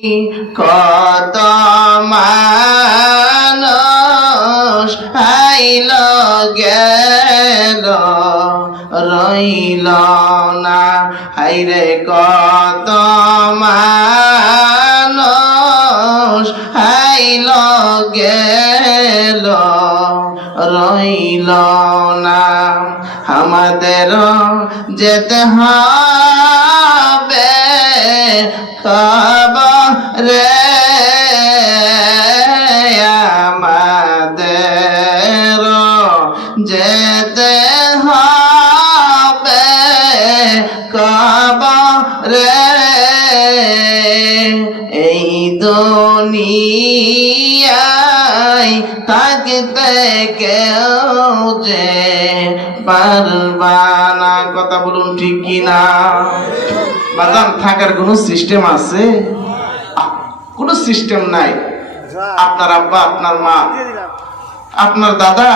কত মানুষ আইল গেল রইল না, হাইরে কত মানুষ আইল গেল রইল না। আমাদের যেতে হবে কবরে, আমাদের যেতে হবে কবরে। এই দুনিয়ায় থাকতে কেউ যে পারবা না, কথা বলুন ঠিক কিনা? বাদাম থাকার কোন সিস্টেম আছে? কোনো সিস্টেম নাই। আপনার আব্বা, আপনার মা, আপনার দাদা,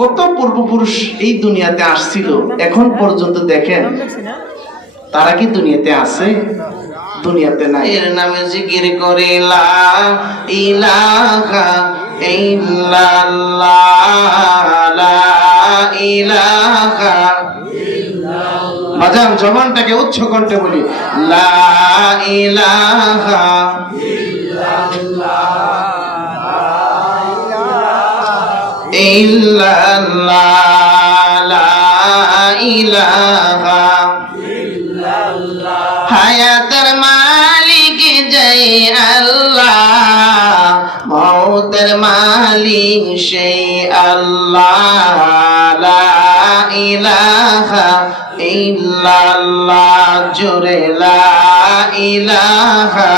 কত পূর্বপুরুষ এই দুনিয়াতে আসছিল, এখন পর্যন্ত দেখেন তারা কি দুনিয়াতে আছে? দুনিয়াতে নাই। এর নামে জিকির করে লা ইলাহা ইল্লাল্লাহ, লা ইলাহা। বাজান জবানটাকে উচ্চ কণ্ঠে বলি, লা ইলাহা ইল্লাল্লাহ, লা ইলাহা। হায়াতের মালিক জয় আল্লাহ, মৌতের মালিক সেই আল্লাহ, লা ইলাহা ইল্লাল্লাহ, জোরে লা ইলাহা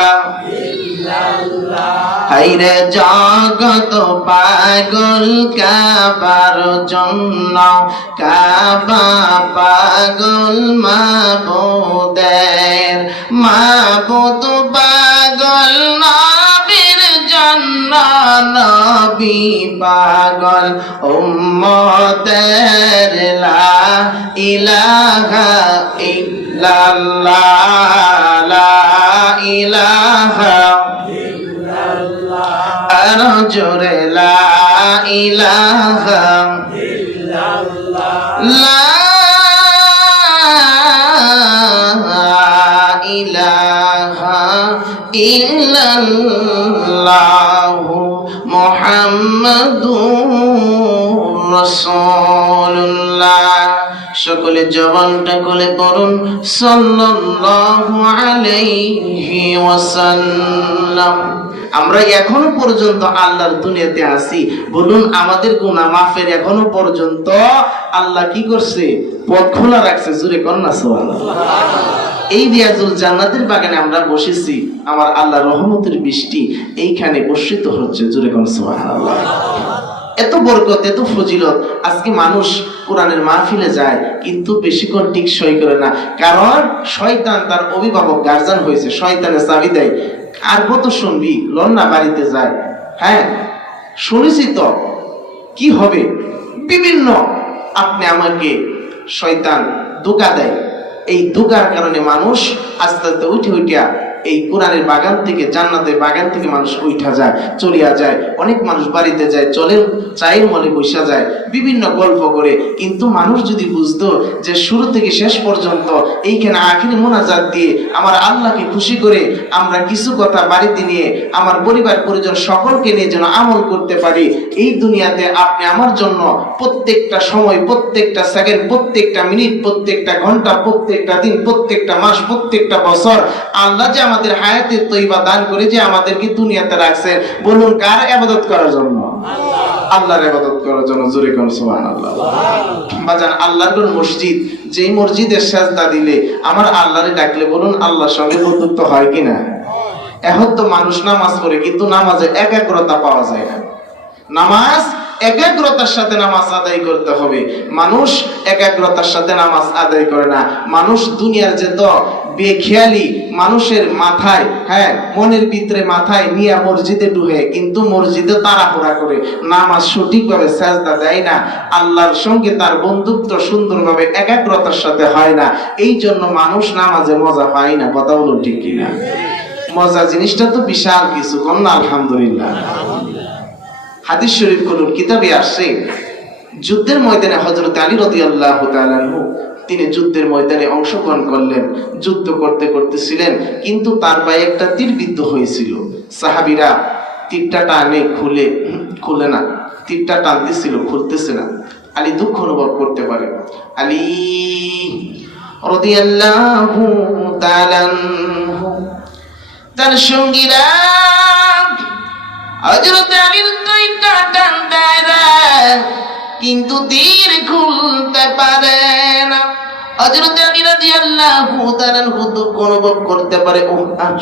ইল্লাল্লাহ। হাইরে জগত পাগল কাবার জন্য, কাবা পাগল মাবুদের, মাবুদ পাগল নবীর জন্য, নবী পাগল উম্মতের, লা ইলাহা ইল্লাল্লাহ, লা ইলাহা ইল্লাল্লাহ, আরো জোরে লা ইলাহা ইল্লাল্লাহ, লা ইলাহা ইল্লাল্লাহ মুহাম্মাদুর রাসূলুল্লাহ। সকলে জবানটা খুলে পড়ুন সাল্লাল্লাহু আলাইহি ওয়াসাল্লাম। আমরা এখনো পর্যন্ত আল্লাহর দুনিয়াতে আছি, বলুন আমাদের গুনাহ মাফের এখনো পর্যন্ত আল্লাহ কি করছে? পথ খোলা রাখছে। জোরে কর না সুবহানাল্লাহ। এই রিয়াজুল জান্নাতের বাগানে আমরা বসেছি, আমার আল্লাহর রহমতের বৃষ্টি এইখানে বর্ষিত হচ্ছে। জোরে কর সুবহানাল্লাহ। এত বরকত, এত ফজিলত। আজকে মানুষ কোরআনের মাহফিলে যায় কিন্তু বেশিক্ষণ টিকসই করে না, কারণ শয়তান তার অভিভাবক গার্জিয়ান হয়েছে, শয়তানের চাবি দেয়। আর কত শুনবি, লন্না বাড়িতে যায়, হ্যাঁ শুনেছি তো কি হবে, বিভিন্ন আপনি আমাকে শয়তান ধোঁকা দেয়। এই ধোঁকার কারণে মানুষ আস্তে আস্তে উঠিয়া এই কোরআনের বাগান থেকে, জান্নাতের বাগান থেকে মানুষ উঠা যায়, চলিয়া যায়। অনেক মানুষ বাড়িতে যায়, চলে চায়ের মলে বসা যায়, বিভিন্ন গল্প করে। কিন্তু মানুষ যদি বুঝতো যে শুরু থেকে শেষ পর্যন্ত এইখানে আখিরি মোনাজাত দিয়ে আমার আল্লাহকে খুশি করে আমরা কিছু কথা বাড়িতে নিয়ে আমার পরিবার পরিজন সকলকে নিয়ে যেন আমল করতে পারি। এই দুনিয়াতে আপনি আমার জন্য প্রত্যেকটা সময়, প্রত্যেকটা সেকেন্ড, প্রত্যেকটা মিনিট, প্রত্যেকটা ঘন্টা, প্রত্যেকটা দিন, প্রত্যেকটা মাস, প্রত্যেকটা বছর আল্লাহ যে আমাদের হায়াতে তৈবা দান করে যে আমাদেরকে দুনিয়াতে রাখছেন, বলুন কার ইবাদত করার জন্য? আল্লাহর ইবাদত করার জন্য। জোরে কোন সুবহানাল্লাহ। বাজান আল্লাহর কোন মসজিদ, যেই মসজিদের সিজদা দিলে আমার আল্লাহরে ডাকলে বলুন আল্লাহর সঙ্গে বন্ধুত্ব হয় কিনা? এখন তো মানুষ নামাজ পড়ে কিন্তু নামাজে একাগ্রতা পাওয়া যায় না। নামাজ একাগ্রতার সাথে নামাজ আদায় করতে হবে। মানুষ একাগ্রতার সাথে নামাজ আদায় করে না। মানুষ দুনিয়ার যে তো বেখেয়ালি মানুষের মাথায়, হ্যাঁ মনের ভিতরে মাথায় নিয়ে মসজিদে ঢুকে, কিন্তু মসজিদে তাড়াহুড়া করে নামাজ সঠিকভাবে সেজদা দেয় না। আল্লাহর সঙ্গে তার বন্ধুত্ব সুন্দরভাবে একাগ্রতার সাথে হয় না। এই জন্য মানুষ নামাজে মজা পায় না। কথা বলুন ঠিক কিনা? মজা জিনিসটা তো বিশাল কিছু, কন্যা আলহামদুলিল্লাহ। হাদিস শরীফ কোন কিতাবে আসছে, যুদ্ধের ময়দানে হযরত আলী রাদিয়াল্লাহু তাআলা আনহু তিনি যুদ্ধের ময়দানে অংশগ্রহণ করলেন, যুদ্ধ করতে করতেছিলেন, কিন্তু তার পায়ে একটা তীর বিদ্ধ হয়েছিল। সাহাবীরা তীরটা টানে খুলে না, তীরটা টানতেছিল, খুলতেছে না। আলী দুঃখ অনুভব করতে পারে। আলী রাদিয়াল্লাহু তাআলা আনহু তার সঙ্গীরা হযরত আলীর তীরটা টান দেয়, কিন্তু তীর খুলতে পারে না। হযরত আলী রাদিয়াল্লাহু তাআলা দুঃখ অনুভব করতে পারে,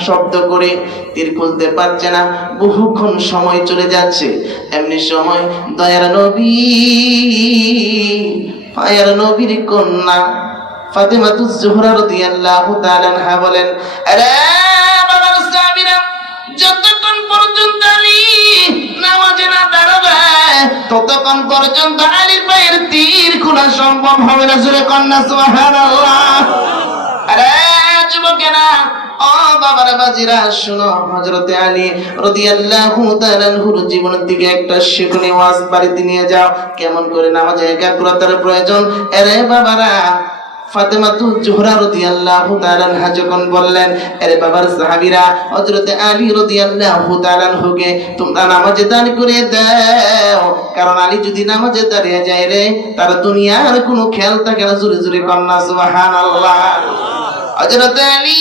শব্দ করে তীর খুলতে পারছে না। বহুক্ষণ সময় চলে যাচ্ছে। এমনি সময় দয়ার নবী, মায়ের নবীর কন্যা ফাতেমাতুজ জোহরা রাদিয়াল্লাহু তাআলা আনহা বলেন, আরে বাবার সাহাবীরা, যতক্ষণ পর্যন্ত আলী নামাজে না দাঁড়াবে ততক্ষণ পর্যন্ত আলীর পায়ের তীর খোলা সম্ভব হবে না। জোরে কন্যা সুবহানাল্লাহ। আরে যুবকেরা, ও বাবার বাজিরা, শুনো, হযরতে আলী রাদিয়াল্লাহু তাআলা আনহুর জীবনের দিকে একটা শিক্ষণীয় ওয়াজ বাড়িতে নিয়ে যাও, কেমন করে নামাজে একাগ্রতার প্রয়োজন। আরে বাবারা, ফাতেমাতুজ জোহরা রাদিয়াল্লাহু তাআলা আনহা যখন বললেন, আরে বাবার সাহাবীরা, হযরতে আলী রাদিয়াল্লাহু তাআলা আনহুকে তোমরা নামাজে দাঁড় করে দাও, কারণ আলী যদি নামাজে দাঁড়িয়ে যায় রে, তার দুনিয়ার কোনো খেয়াল থাকে না। জোরে জোরে কন্যা সুবহানাল্লাহ। হযরতে আলী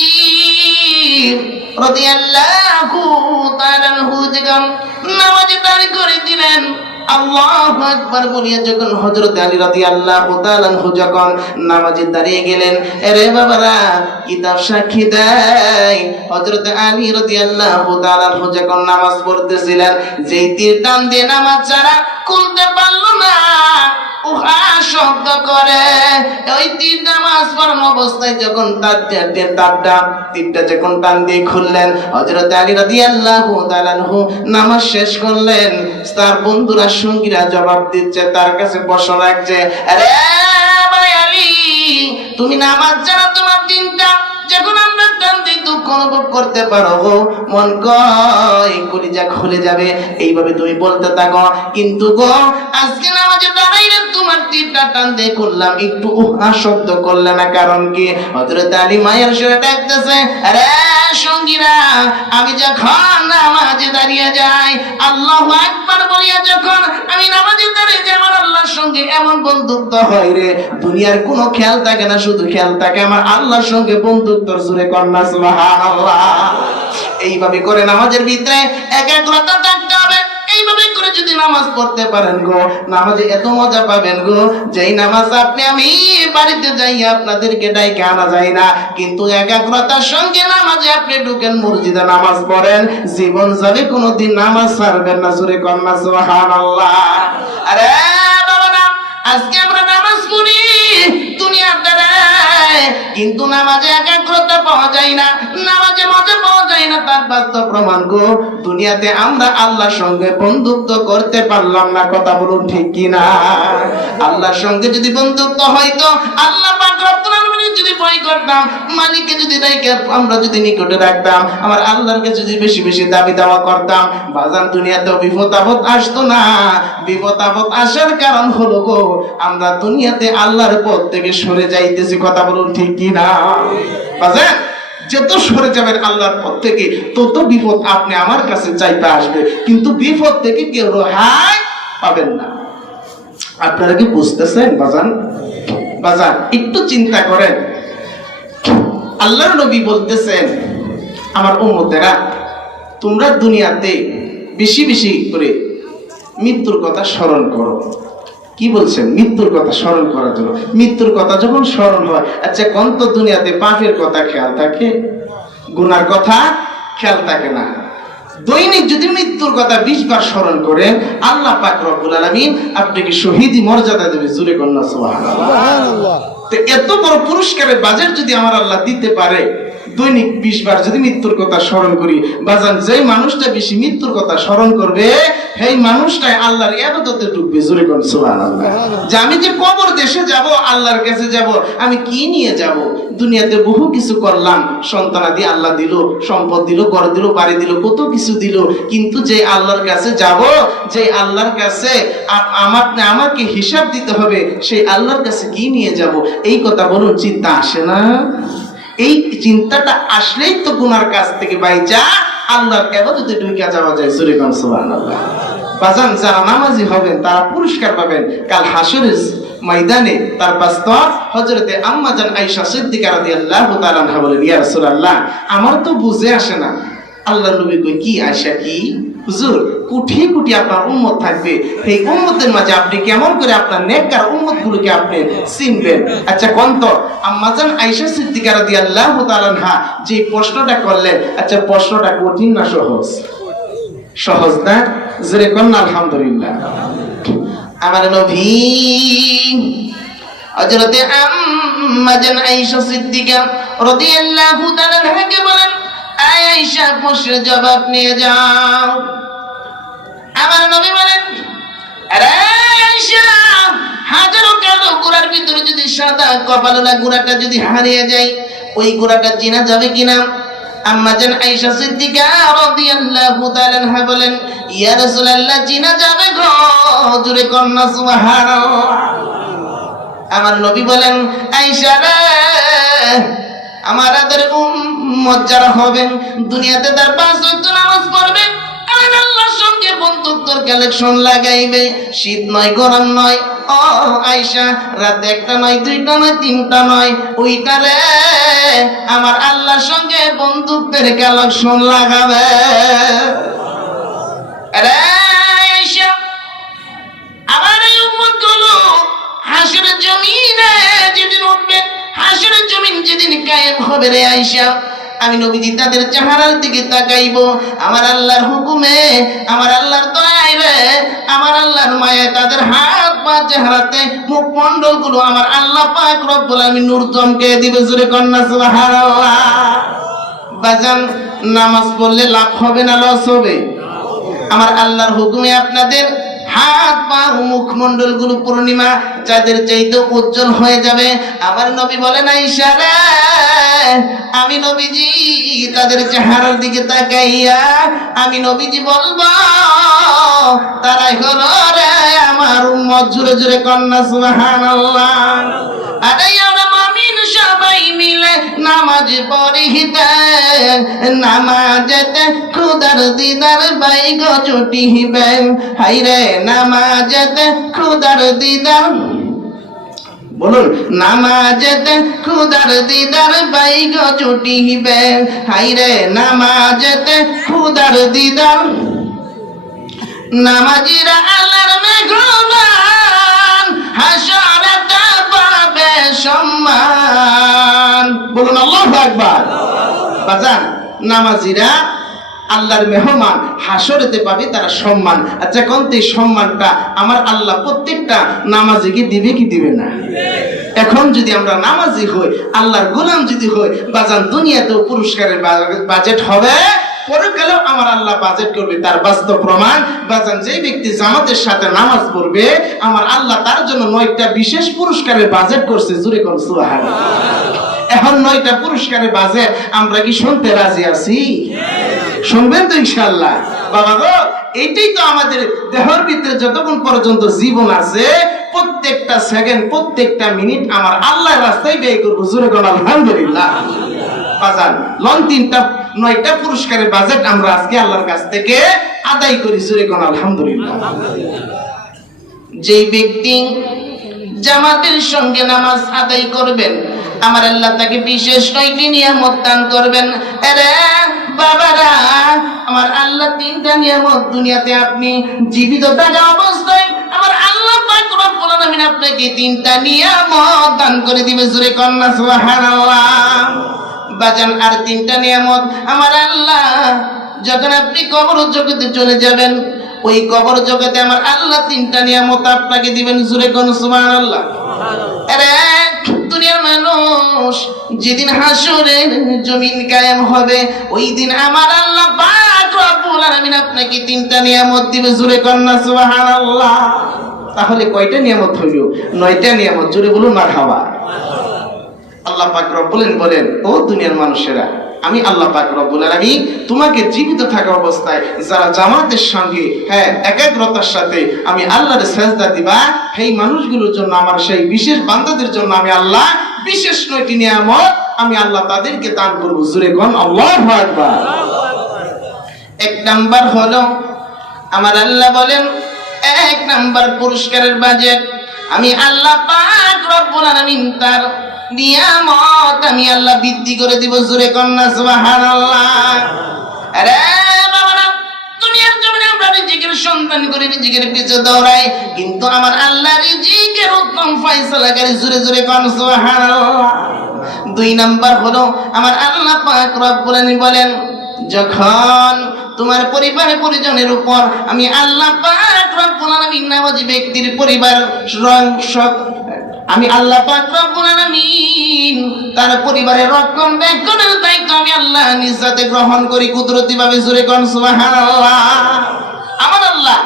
রাদিয়াল্লাহু তাআলা আনহু যখন নামাজে দাঁড় করে দিলেন, আল্লাহু আকবার বলিয়া যখন হযরত আলী রাদিয়াল্লাহু তাআলা আনহু যখন নামাজে দাঁড়িয়ে গেলেন, আরে বাবারা, কিতাব সাক্ষী দেয় হযরত আলী রাদিয়াল্লাহু তাআলা আনহু যখন নামাজ পড়তেছিলেন, যেই তীর টান দিয়ে নামাজ ছাড়া খুলতে পারল না, উহা শব্দ করে। ওই তীর নামাজ পড়ানো অবস্থায় যখন তীরটা যখন টান দিয়ে খুললেন, হযরত আলী রাদিয়াল্লাহু তাআলা আনহু নামাজ শেষ করলেন। তার বন্ধুরা, সঙ্গীরা জবাব দিচ্ছে, তার কাছে প্রশ্ন রাখছে, আরে ভাই আলী, তুমি নামাজ ছাড়া তোমার দিনটা যখন আমরা টান দিই দুঃখ অনুভব করতে পারো গো, মন কয় কলিজা খুলে যাবে, এইভাবে তুমি বলতে থাকো, কিন্তু গো আজকে নামাজে দাঁড়াইলে তোমার তীরটা টান দিয়ে করলাম, একটু উহা শব্দ করলে না, কারণ কি? হযরত আলী মায়ের সুরে ডাকতেছে, আরে সঙ্গীরা, আমি যখন নামাজে দাঁড়িয়ে যাই, আল্লাহু আকবার বলিয়া যখন আমি নামাজে দাঁড়িয়ে যাই, আমার আল্লাহর সঙ্গে এমন বন্ধুত্ব হয় রে, দুনিয়ার কোনো খেয়াল থাকে না, শুধু খেয়াল থাকে আমার আল্লাহর সঙ্গে বন্ধুত্ব। জোরে কন্যা সুবহানাল্লাহ। এইভাবে করে নামাজের ভিতরে একাগ্রতা থাকতে হবে। এইভাবে করে যদি নামাজ পড়তে পারেন গো, নামাজে এত মজা পাবেন গো, যেই নামাজ আপনি আমি বাড়িতে যাই আপনাদেরকে ডাইকে আনা যায় না, কিন্তু একাগ্রতার সঙ্গে নামাজে আপনি ঢুকেন, মসজিদে নামাজ পড়েন, জীবন যাবে, কোনোদিন নামাজ ছাড়বেন না। জোরে কন্যা সুবহানাল্লাহ। আরে বাবারা, আজকে আমরা নামাজ পড়ি দুনিয়ার দ্বারা, কিন্তু নামাজে একাগ্রতা পাওয়া যায় না, নামাজে মজা পাওয়া যায় না। তার বাস্তব প্রমাণ গো, দুনিয়াতে আমরা আল্লাহর সঙ্গে বন্ধুত্ব করতে পারলাম না। কথা বলুন ঠিক কিনা? আল্লাহর সঙ্গে যদি বন্ধুত্ব হয়তো, আল্লাহ পাক রব্বুল আলামিন যদি ভয় করতাম, মালিককে যদি আমরা যদি নিকটে রাখতাম, আমার আল্লাহর কাছে যদি বেশি বেশি দাবি দাওয়া করতাম, বাজান দুনিয়াতেও বিপদ আপদ আসতো না। বিপদ আপদ আসার কারণ হলো গো, আমরা দুনিয়াতে আল্লাহর পথ থেকে সরে যাইতেছি। কথা বলুন ঠিক কিনা? বাজান, যত সরে যাবেন আল্লাহর পথ থেকে, তত বিপদ আপনি আমার কাছে চাইতে আসবে, কিন্তু বিপদ থেকে কেউ রেহাই পাবেন না। আপনারা কি বুঝতেছেন বাজান? বাজান, একটু চিন্তা করেন। আল্লাহর নবী বলতেছেন, আমার উম্মতেরা, তোমরা দুনিয়াতে বেশি বেশি করে মৃত্যুর কথা স্মরণ করো। কি বলছেন? মৃত্যুর কথা স্মরণ করার জন্য। মৃত্যুর কথা যখন স্মরণ হয়, আচ্ছা কোন তো দুনিয়াতে পাপের কথা খেয়াল থাকে, গুনার কথা খেয়াল থাকে না। দৈনিক যদি মৃত্যুর কথা 20 বার স্মরণ করেন, আল্লাহ পাক রব্বুল আলামিন আপনাকে শহীদি মর্যাদা দেবে। জোরে কন্যা সুবহানাল্লাহ। তো এত বড় পুরস্কারের বাজেট যদি আমার আল্লাহ দিতে পারে, দৈনিক 20 বার যদি মৃত্যুর কথা স্মরণ করি, বাজান যেই মানুষটা বেশি মৃত্যুর কথা স্মরণ করবে সেই মানুষটাই আল্লাহর ইবাদতে ঢুকবে। জোরে কোন সুবহানাল্লাহ। যে আমি যে কবর দেশে যাব, আল্লাহর কাছে যাব, আমি কি নিয়ে যাব? দুনিয়াতে বহু কিছু করলাম, সন্তানাদি আল্লাহ দিল, সম্পদ দিল, ঘর দিল, বাড়ি দিল, কত কিছু দিল, কিন্তু যে আল্লাহর কাছে যাব, যে আল্লাহর কাছে আমাকে হিসাব দিতে হবে, সেই আল্লাহর কাছে কি নিয়ে যাব? এই কথা বলুন, চিন্তা আসে না? এই চিন্তাটা আসলেই তো গুনার কাছ থেকে বাইচা আল্লাহর ইবাদতে ঢুকে যাওয়া যায়। জোরে কোন সুবহানাল্লাহ। বাজান, যারা নামাজি হবেন তারা পুরস্কার পাবেন কাল হাসরের ময়দানে। তার বাস্তব হযরতে আম্মা জান আয়েশা সিদ্দিকা রাদিয়াল্লাহু তাআলা আনহা বলেন, ইয়া রাসূলুল্লাহ, আমার তো বুঝে আসে না। আল্লাহর নবী কই, কি আয়েশা কি? হুজুর, কোটি কোটি আপনার উম্মত থাকবে, এই উম্মতের মাঝে আপনি কেমন করে আপনার নেককার উম্মতগুলোকে আপনি চিনবেন? আচ্ছা কোন তো আম্মা জান আয়েশা সিদ্দিকা রাদিয়াল্লাহু তাআলা আনহা যে প্রশ্নটা করলেন, আচ্ছা প্রশ্নটা কঠিন না সহজ? সহজ না? জোরে কোন আলহামদুলিল্লাহ। আমার নবী হযরতে আম্মা জান আয়েশা সিদ্দিকা রাদিয়াল্লাহু তাআলা আনহাকে বলেন, আয়েশা প্রশ্নের জবাব নিয়ে যাও। আমার নবী বলেন, আরে আয়েশা, হাজারো কালো গোড়ার ভিতরে যদি সাদা কপালওয়ালা গোড়াটা যদি হারিয়ে যায়, ওই গোড়াটা চেনা যাবে কিনা? আম্মা জান আয়েশা সিদ্দিকা রাদিয়াল্লাহু তাআলা আনহা বলেন, ইয়া রাসূলুল্লাহ, চেনা যাবে গো। জোরে কন্না সুবহানাল্লাহ। আমার নবী বলেন, আয়েশা রে, আমাদের উম্মত যারা হবেন, দুনিয়াতে তার 5 ওয়াক্ত নামাজ পড়বে, আমার আল্লাহর সঙ্গে বন্ধুত্বর কালেকশন লাগাইবে, শীত নয় গরম নয়, ও আয়েশা, রাত 1টা নয় 2টা নয় 3টা নয়, ওইটারে আমার আল্লাহর সঙ্গে বন্ধুত্বের কালেকশন লাগাবে। আরে আয়েশা, আমার এই উম্মতগুলো হাসরের জমিনে যেদিন উঠবে, হাসরের জমিন যেদিন কায়েম হবে রে আয়েশা, আমি নবীজি তাদের চেহারার দিকে তাকাইব, আমার আল্লাহর হুকুমে, আমার আল্লাহর দয়ায় রে, আমার আল্লাহর মায়ায় তাদের হাত পা চেহারাতে মুখমণ্ডল গুলো আমার আল্লাহ পাক রব্বুল আলামিন নূর চমকে দিবে। জোরে কন্না সুবহানাল্লাহ। বাজান, নামাজ পড়লে লাভ হবে না লস হবে? আমার আল্লাহর হুকুমে আপনাদের হাত পা মুখমণ্ডল গুলো পূর্ণিমা চাঁদের চাইতে উজ্জ্বল হয়ে যাবে। আমার নবী বলেন, আয়েশা রে, আমি নবীজি তাদের চেহারার দিকে তাকাইয়া আমি নবীজি বলবো, তারাই হলো রে আমার উম্মত। জোরে জোরে কন্না সুবহানাল্লাহ। আরে আমরা মুমিন সবাই মিলে নামাজ পড়িতে, নামাজেতে খোদার দিদার বাইগ জুটিবে, হাইরে নামাজেতে খোদার দিদার, বলুন, নামাজেতে খোদার দিদার বাইগ জুটিবে, হাইরে নামাজেতে খোদার দিদার, নামাজিরা আল্লাহর মেহমান, হাসরেতে পাবে সম্মান। বলুন আল্লাহু আকবার। বাজান, নামাজিরা আল্লাহর মেহমান, হাসরেতে পাবে তারা সম্মান। আচ্ছা কোন এই সম্মানটা আমার আল্লাহ প্রত্যেকটা নামাজিকে দিবে কি দিবে না? এখন যদি আমরা নামাজি হই, আল্লাহর গোলাম যদি হই, বাজান দুনিয়াতেও পুরস্কারের বাজেট হবে, পরকালেও আমার আল্লাহ বাজেট করবে। তার বাস্তব প্রমাণ, বাজান যে ব্যক্তি জামাতের সাথে নামাজ পড়বে, আমার আল্লাহ তার জন্য 9টা বিশেষ পুরস্কারের বাজেট করছে। জোরে কোন সুবহানাল্লাহ। এখন 9টা পুরস্কারের বাজেট আমরা কি শুনতে রাজি আছি? শুনবেন তো ইনশাআল্লাহ? বাবা গো, এটাই তো আমাদের দেহের ভিতরে যতক্ষণ পর্যন্ত জীবন আছে, প্রত্যেকটা সেকেন্ড, প্রত্যেকটা মিনিট আমার আল্লাহর রাস্তায় ব্যয় করবো। জোরে কোন আলহামদুলিল্লাহ। বাজান, 9টা পুরস্কারের বাজেট আমরা আজকে আল্লাহর কাছ থেকে আদায় করি। জোরে কোন আলহামদুলিল্লাহ। যেই ব্যক্তি জামাতের সঙ্গে নামাজ আদায় করবেন, আমার আল্লাহ তাকে বিশেষ 9টি নিয়ামত দান করবেন। আরে বাবারা, আমার আল্লাহ 3টা নিয়ামত দুনিয়াতে আপনি জীবিত থাকা অবস্থায় আমার আল্লাহ পাক রব্বুল আলামিন আপনাকে 3টা নিয়ামত দান করে দিবে। জোরে কন্না সুবহানাল্লাহ। বাজান, আর 3টা নিয়ামত আমার আল্লাহ যখন আপনি কবর জগতে চলে যাবেন, ওই কবর জগতে আমার আল্লাহ 3টা নিয়ামত আপনাকে দিবেন। জোরে কোন সুবহানাল্লাহ। আরে দুনিয়ার মানুষ যেদিন হাসরের জমিন কায়েম হবে ওই দিন আমার আল্লাহ পাক রব্বুল আলামিন আপনাকে তিনটা নিয়ামত দিবে। জোরে কন্না সুবহানাল্লাহ। তাহলে কয়টা নিয়ামত হইল? 9টা নিয়ামত। জোরে বলুন মারহাবা। আল্লাহ পাক রব্বুল আলামিন বলেন, ও দুনিয়ার মানুষেরা, আমি আল্লাহ পাক রব্বুল আলামিন তোমাকে জীবিত থাকা অবস্থায় যারা জামাতের সঙ্গে একাগ্রতার সাথে আমি আল্লাহর সিজদা দিবা, সেই মানুষগুলোর জন্য আমার সেই বিশেষ বান্দাদের জন্য আমি আল্লাহ বিশেষ 9টি নিয়ামত আমি আল্লাহ তাদেরকে দান করব। জোরে কোন আল্লাহু আকবার। 1 নাম্বার হলো আমার আল্লাহ বলেন 1 নাম্বার পুরস্কারের বাজেট আমি আল্লাহ পাক রব্বুল আলামিন তার নিয়ামত আমি আল্লাহ বৃদ্ধি করে দিব। জোরে কন্না সুবহানাল্লাহ। আরে বাবারা, দুনিয়ার জমিনে আমরা রিজিকের সন্ধান করে রিজিকের পিছে দৌড়াই, কিন্তু আমার আল্লাহ রিজিকের উত্তম ফয়সালাকারী। জোরে জোরে কন্না সুবহানাল্লাহ। 2 নাম্বার হলো আমার আল্লাহ পাক রব্বুল আলামিন বলেন, যখন তোমার পরিবারে পরিজনের উপর আমি আল্লাহ পাক রব্বুল আলামিন নামাজি ব্যক্তির পরিবার আমি আল্লাহ পাক রব্বুল আলামিন তার পরিবারের রক্ষণাবেক্ষণের দায়িত্ব আমি আল্লাহ নিজ হাতে গ্রহণ করি কুদরতিভাবে। জোরে কোন সুবহানাল্লাহ। আমার আল্লাহ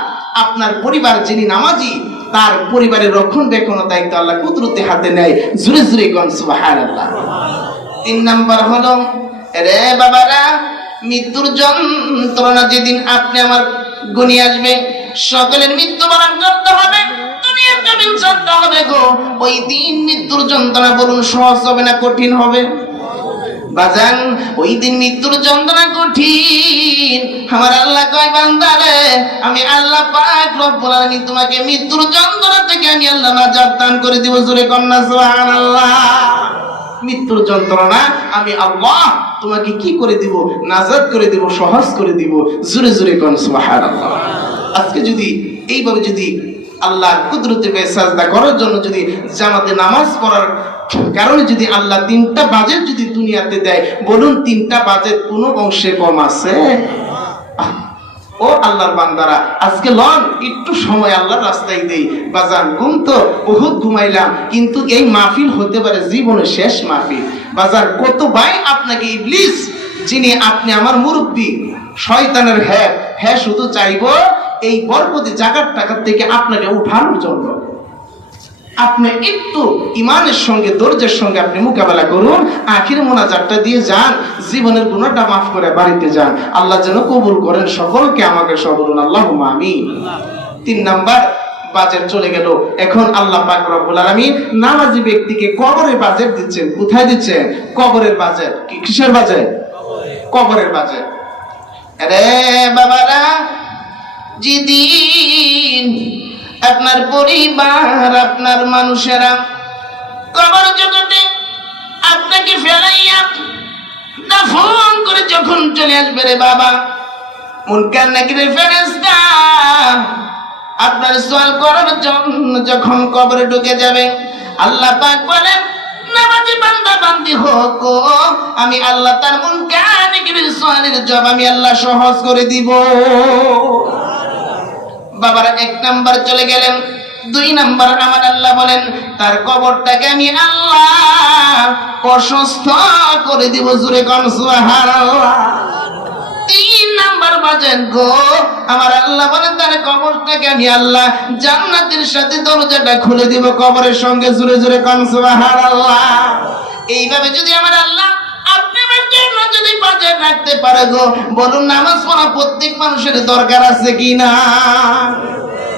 আপনার পরিবার যিনি নামাজি তার পরিবারের রক্ষণাবেক্ষণের দায়িত্ব আল্লাহ কুদরতি হাতে নেয়। জোরে জোরে কোন সুবহানাল্লাহ। 3 নাম্বার হলো, রে বাবারা, মৃত্যুর যন্ত্রণা যেদিন আপনি আমার গুনি আসবে, সকলের মৃত্যুবরণ করতে হবে, দুনিয়ার জমিন ছাড়তে হবে গো। ওই দিন মৃত্যুর যন্ত্রণা বলুন সহজ হবে না কঠিন হবে? বাজান, ওই দিন মৃত্যুর যন্ত্রণা কঠিন। আমার আল্লাহ কয়, বান্দারে আমি আল্লাহ পাক রব্বুল আলামিন তোমাকে মৃত্যুর যন্ত্রণা থেকে আমি আল্লাহ নাজাত দান করে দিব। জোরে কন্না সুবহানাল্লাহ। মৃত্যুর যন্ত্রণা আমি আল্লাহ তোমাকে কি করে দিব? নাজাত করে দিব, সহজ করে দিব। জোরে জোরে কোন সুবহানাল্লাহ। আজকে যদি এইভাবে যদি আল্লাহ কুদরতে সাজদা করার জন্য যদি জামাতে নামাজ পড়ার কারণে যদি আল্লাহ 3টা বাজেট যদি দুনিয়াতে দেয়, বলুন 3টা বাজেট কোন অংশে কম আছে? ও আল্লাহর বান্দারা, আজকে লন একটু সময় আল্লাহর রাস্তায় দেই। বাজান, ঘুম তো বহুত ঘুমাইলাম, কিন্তু এই মাহফিল হতে পারে জীবনের শেষ মাহফিল। বাজার, কত ভাই আপনাকে ইবলিস যিনি আপনি আমার মুরব্বী শয়তানের হ্যাঁ শুধু চাইবো এই বরকতি জাগার টাকা থেকে আপনাকে উঠানোর জন্য। আপনি একটু ইমানের সঙ্গে ধৈর্যের সঙ্গে আপনি মোকাবেলা করুন, আখির মোনাজাতটা দিয়ে যান, জীবনের গুনাহটা মাফ করে বাড়িতে যান। আল্লাহ যেন কবুল করেন সকলকে, আমাকে সব বলুন আল্লাহুম্মা আমিন। 3 নাম্বার বাজেট চলে গেল। এখন আল্লাহ পাক রব্বুল আলামিন নামাজি ব্যক্তিকে কবরের বাজেট দিচ্ছেন। কোথায় দিচ্ছেন? কবরের বাজেট। কিসের বাজেট? কবরের বাজেট। আরে বাবারা, যেদিন আপনার পরিবার আপনার মানুষেরা কবর জগতে আপনাকে ফেলাইয়া দাফন করে যখন চলে আসবে, রে বাবা, মুনকার নাকিরের ফেরেশতা আপনার সওয়াল করার জন্য যখন কবরে ঢুকে যাবে, আল্লাহ পাক বলেন, নামাজি বান্দা বান্দি হোক, আমি আল্লাহ তার মুনকার নাকিরের সওয়ালের জবাব আমি আল্লাহ সহজ করে দিব। বাবারা, 1 নাম্বার চলে গেলেন। 2 নাম্বার আমার আল্লাহ বলেন তার কবরটাকে আমি আল্লাহ প্রশস্ত করে দিব। জোরে কোন সুবহানাল্লাহ। 3 নাম্বার বাজেন গো, আমার আল্লাহ বলেন তার কবরটাকে আমি আল্লাহ জান্নাতের সাথে দরজাটা খুলে দিব কবরের সঙ্গে। জোরে জোরে কোন সুবহানাল্লাহ। এইভাবে যদি আমার আল্লাহ যদি বাজেট রাখতে পারে গো, বলুন নামাজ পড়া প্রত্যেক মানুষের দরকার আছে কিনা?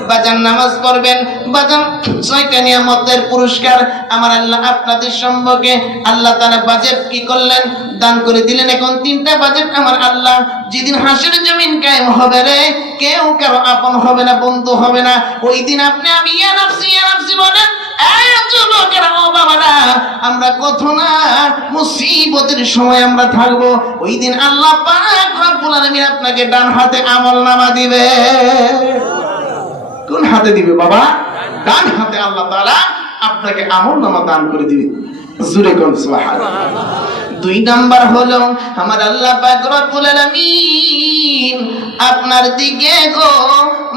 বাজান, নামাজ পড়বেন। বাজান, 6টা নিয়ামতের পুরস্কার আমার আল্লাহ আপনাদের সম্পর্কে আল্লাহ তাআলা বাজেট কি করলেন? দান করে দিলেন। এখন 3টা বাজেট আমার আল্লাহ যেদিন হাসরের জমিন কায়েম হবে রে, কেউ কারো আপন হবে না, বন্ধু হবে না। ওই দিন আপনি আমি ইয়া নাফসি বলেন, আমরা কত না মুসিবতের সময় আমরা থাকবো। ওই দিন আল্লাহ পাক রব্বুল আলামিন আপনাকে ডান হাতে আমলনামা দিবে। কোন হাতে দিবে বাবা? ডান হাতে আল্লাহ তাআলা আপনাকে আমলনামা দান করে দিবে। জোরে কোন সুবহানাল্লাহ। 2 নাম্বার হলো আমার আল্লাহ পাক রব্বুল আলামিন আপনার দিকে গো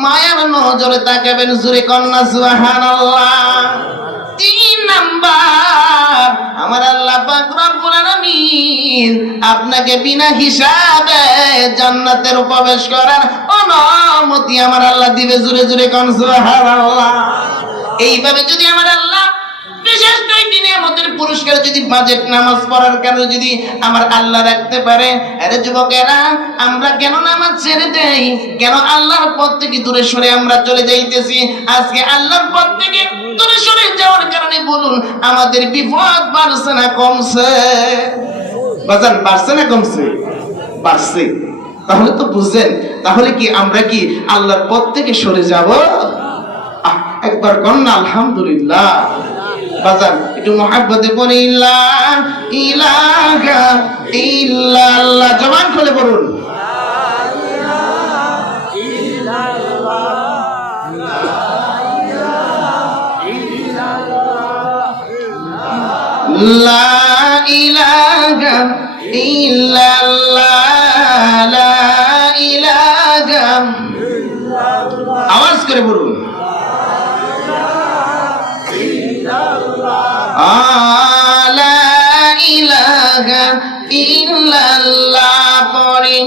মায়ার নজরে তাকাবেন। জোরে কোন সুবহানাল্লাহ। 3 নাম্বার আমার আল্লাহ পাক রব্বুল আলামিন আপনাকে বিনা হিসাবে জান্নাতের প্রবেশ করার অনুমতি আমার আল্লাহ দিবে। জোরে জোরে কোন সুবহানাল্লাহ। এইভাবে যদি আমার আল্লাহ বিশেষ 2টি নিয়ামতের পুরস্কার যদি বাজেট নামাজ পড়ার কারণে যদি আমার আল্লাহ রাখতে পারে, আরে যুবকেরা আমরা কেন নামাজ ছেড়ে দেই? কেন আল্লাহর পথ থেকে দূরে সরে আমরা চলে যাইতেছি? আজকে আল্লাহর পথ থেকে দূরে সরে যাওয়ার কারণে বলুন আমাদের বিপদ বাড়ছে না কমছে? বাজান বাড়ছে না কমছে? বাড়ছে। তাহলে তো বুঝেন, তাহলে কি আমরা কি আল্লাহর পথ থেকে সরে যাব? একবার কন্যা আলহামদুলিল্লাহ। বাজান একটু মহব্বতে পড়ে লা ইলাহা ইল্লাল্লাহ, জবান খুলে পড়ুন। লা ইলাহা ইল্লাল্লাহ, লা ইলাহা, আওয়াজ করে পড়ুন। লা ইলাহা ইল্লাল্লাহ পড়ে,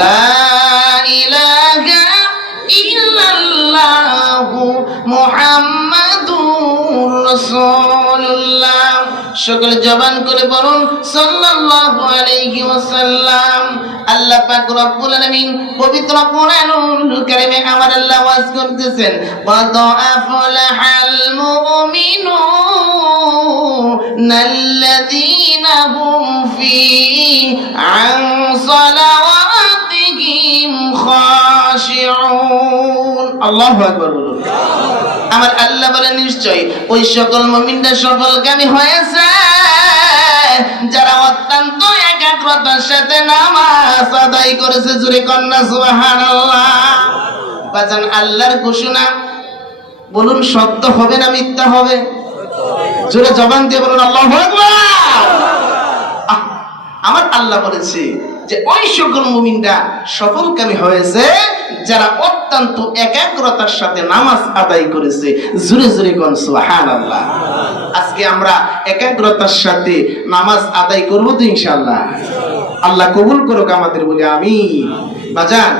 লা ইলাহা ইল্লাল্লাহ মুহাম্মাদুর রাসূলুল্লাহ। সকলে জবান করে বলুন সাল্লাল্লাহু আলাইহি ওয়াসাল্লাম। আল্লাহ পাক রব্বুল আলামিন পবিত্র কোরআনুল কারীমে আমার আল্লাহ ওয়াজ করতেছেন, قد أفلح المؤمنون الذين هم عن صلواتهم خاشعون। আল্লাহু আকবার বলুন। আমার আল্লাহ বলেন নিশ্চয় ওই সকল মুমিনরা সফলকামী হয়েছে যারা অত্যন্ত একাগ্রতার সাথে নামাজ আদায় করেছে। জোরে কন্যা সুবহানাল্লাহ। বাজান আল্লাহর ঘোষণা, বলুন সত্য হবে না মিথ্যা হবে? জোরে জবান দিয়ে বলুন আল্লাহু আকবার। আমার আল্লাহ বলেছে যে ওই সকল মুমিনরা সফলকামী হয়েছে যারা অত্যন্ত একাগ্রতার সাথে নামাজ আদায় করেছে। জোরে জোরে কোন সুবহানাল্লাহ। আজকে আমরা একাগ্রতার সাথে নামাজ আদায় করব তো ইনশাআল্লাহ? আল্লাহ কবুল করুক আমাদের, বলি আমিন। বাজান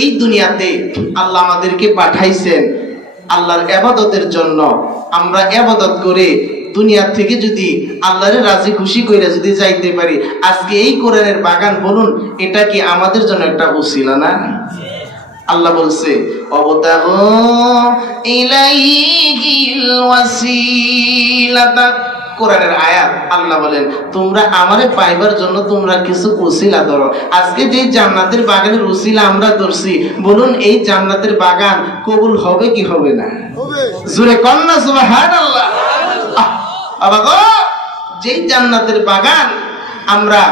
এই দুনিয়াতে আল্লাহ আমাদেরকে পাঠাইছেন আল্লাহর ইবাদতের জন্য। আমরা ইবাদত করে দুনিয়া থেকে যদি আল্লাহরে রাজি খুশি কইরা যদি যাইতে পারি, আজকে এই কোরআনের বাগান বলুন এটা কি আমাদের জন্য একটা ওসিলা না? আল্লাহ বলছে অবতাগু ইলাইহিল ওয়াসিলাতা, কোরআনের আয়াত। আল্লাহ বলেন তোমরা আমারে পাইবার জন্য তোমরা কিছু ওসিলা ধরো। আজকে যে জান্নাতের বাগানের ওসিলা আমরা ধরছি, বলুন এই জান্নাতের বাগান কবুল হবে কি হবে না? জোরে কন্যা সুবহানাল্লাহ। আবাগো যেই জান্নাতের বাগান, আমরা